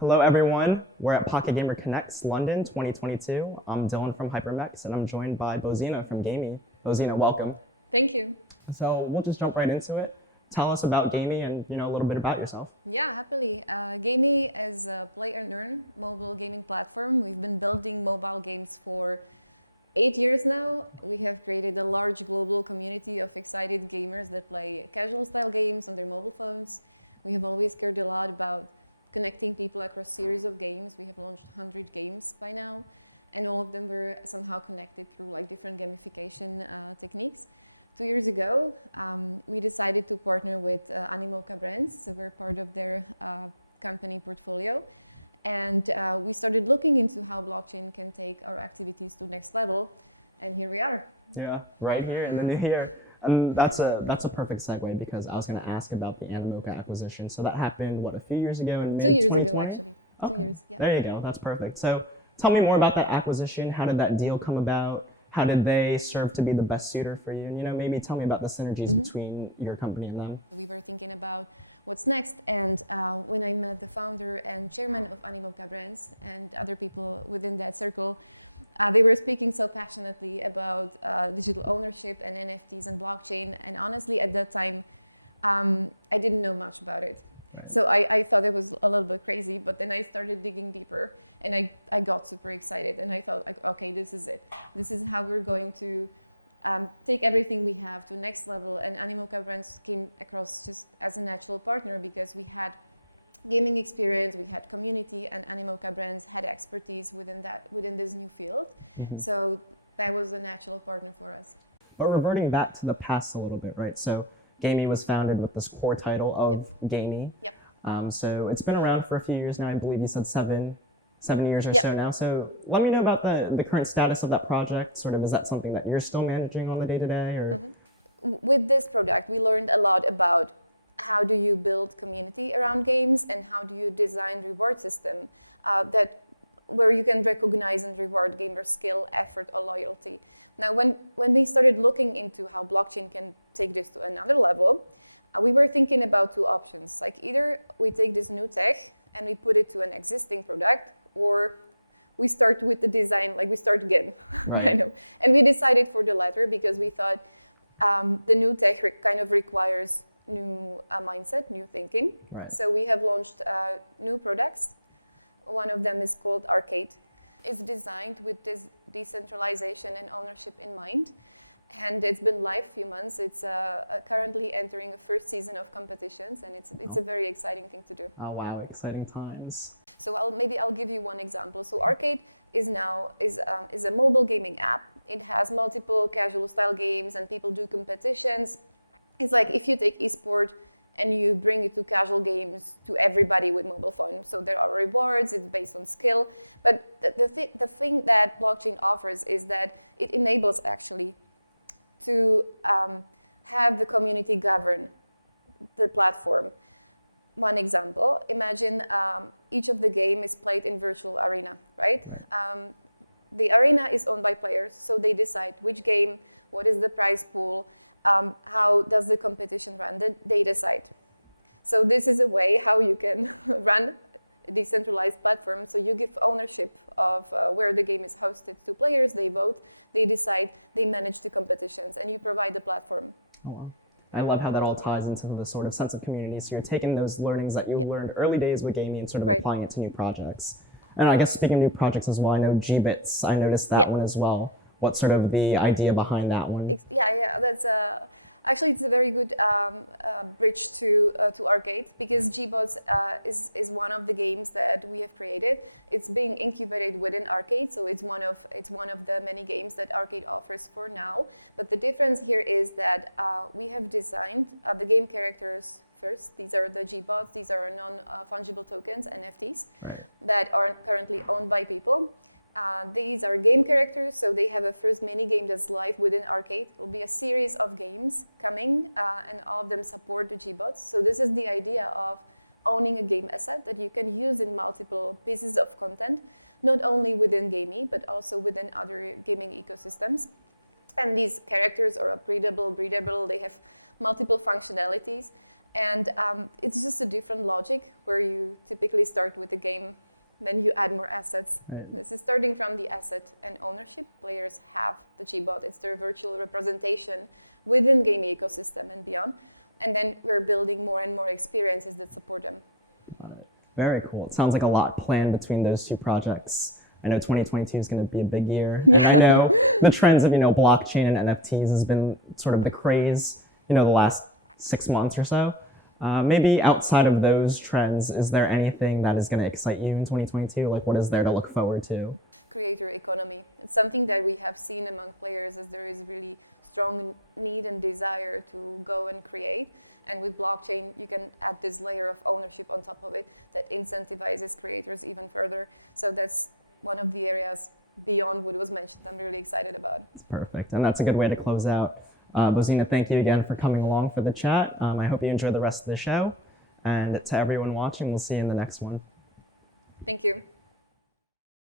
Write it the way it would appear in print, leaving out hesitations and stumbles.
Hello everyone, we're at Pocket Gamer Connects London 2022. I'm Dylan from HyprMX and I'm joined by Bozena from GAMEE. Bozena, welcome. Thank you. So we'll just jump right into it. Tell us about GAMEE and a little bit about yourself. Yeah, happily. GAMEE is a play and learn mobile gaming platform. We've been building mobile games for 8 years now. We have created a large global community of excited gamers that play casual style games on their mobile phones. We have always cared a lot about connecting people across series of games. We have launched 100 games by now, and all of them were somehow connected through like different gamification techniques. 2 years ago, we decided to partner with Animaka brands, so we're part of their company portfolio. And we started looking into how blockchain can take our activities to the next level, and here we are. Yeah, right here in the new year. And that's a perfect segue because I was going to ask about the Animaka acquisition. So that happened, what, a few years ago in mid-2020? 2 years ago, actually. Okay. 2 years, yeah. There you go. That's perfect. So tell me more about that acquisition. How did that deal come about? How did they serve to be the best suitor for you? And maybe tell me about the synergies between your company and them. We were thinking about what's next, and when I met the founder and chairman of Animaka brands and other people within that circle, they were speaking so passionately about digital ownership and NFTs and blockchain. And honestly, at that time, I didn't know much about it. Right. So I thought it was a little bit crazy, but then I started digging deeper and I got super excited and I thought like, okay, this is it. This is how we're going to take everything we have to the next level. And Animaka brands came across just as a natural partner because we had gaming experience, we had community, and Animaka brands had expertise within this new field. So that was a natural partner for us. But reverting back to the past a little bit, right? So GAMEE was founded with this core title of GAMEE. Yep. So it's been around for a few years now. I believe you said seven years or so now. So let me know about the current status of that project. Sort of, is that something that you're still managing on the day-to-day? Or? With this product, we learned a lot about how do you build community around games and how do you design reward system where you can recognize and reward gamer skill, effort, or loyalty. Now, when we started looking into how blockchain can take this to another level, we were thinking about two options. Like either we take this new tech and we put it to an existing product, or we start with the design, like we start again. Right. I know. And we decided for the latter because we thought the new tech kind of requires new mindset, new thinking. Right. So we have launched new products. One of them is called Arcade. It's designed with this decentralization and ownership in mind. And it's been live a few months. It's currently entering a first season of competitions, and it's a very exciting thing to do. Oh wow, exciting times. So I'll give you one example. So Arcade is a mobile gaming app. It has multiple casual style games, and people do competitions. It's like if you take esport and you bring it to casual games to everybody with mobile phone. So there are rewards, it's based on skill. But the thing that blockchain offers is that it enables actually to have the community govern the platform. One example, imagine each of the game is played in virtual arena, right? The arena is owned by players, so they decide which game, what is the prize pool, how does the competition run, they decide. So this is a way how you can run a decentralized platform. So you give ownership of where the game is hosted to players, they vote, they decide, they manage the competitions, and you provide the platform. Oh wow. I love how that all ties into the sort of sense of community. So you're taking those learnings that you learned early days with GAMEE and sort of applying it to new projects. And I guess speaking of new projects as well, I know Gbits, I noticed that one as well. What's sort of the idea behind that one? Yeah, that's actually it's a very good bridge to Arcade because Gbits is one of the games that we have created. It's being incubated within Arcade, so it's one of the many games that Arcade offers for now. But the difference here is that we have designed the game characters first. These are the Gbits. These are non-fungible tokens, NFTs, that are currently owned by people. These are game characters, so they have a first mini game that's live within Arcade. It will be a series of games coming, and all of them support the Gbits. So this is the idea of owning a game asset that you can use in multiple pieces of content, not only within GAMEE, but also within other gaming ecosystems. And these characters are upgradable, breedable, they have multiple functionalities. And it's just a different logic where you typically start with a game, then you add more assets. Right. This is starting from the asset and ownership. Players have the Gbot. It's their virtual representation within GAMEE ecosystem and beyond. And then we're building more and more experiences that support them. Got it. Very cool. It sounds like a lot planned between those two projects. I know 2022 is going to be a big year. And I know the trends of, blockchain and NFTs has been sort of the craze, the last 6 months or so. Maybe outside of those trends, is there anything that is going to excite you in 2022? Like, what is there to look forward to? Creator economy. It's something that we have seen among players, as there is really strong need and desire to go and create. And with blockchain, you can add this layer of ownership on top of it that incentivizes creators even further. So that's one of the areas beyond what was mentioned I'm really excited about. That's perfect. And that's a good way to close out. Bozena, thank you again for coming along for the chat. I hope you enjoy the rest of the show. And to everyone watching, we'll see you in the next one. Thank you.